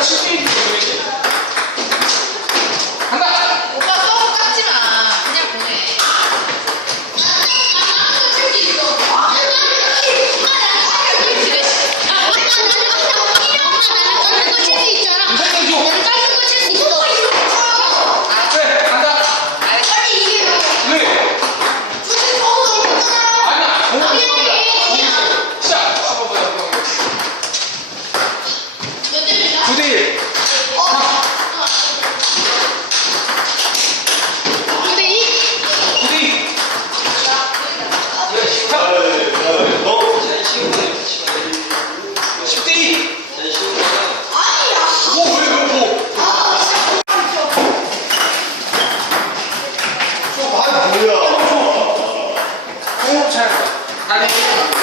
That's just me. 뭐야? 어, 어, 어. 오, 차이. 아니.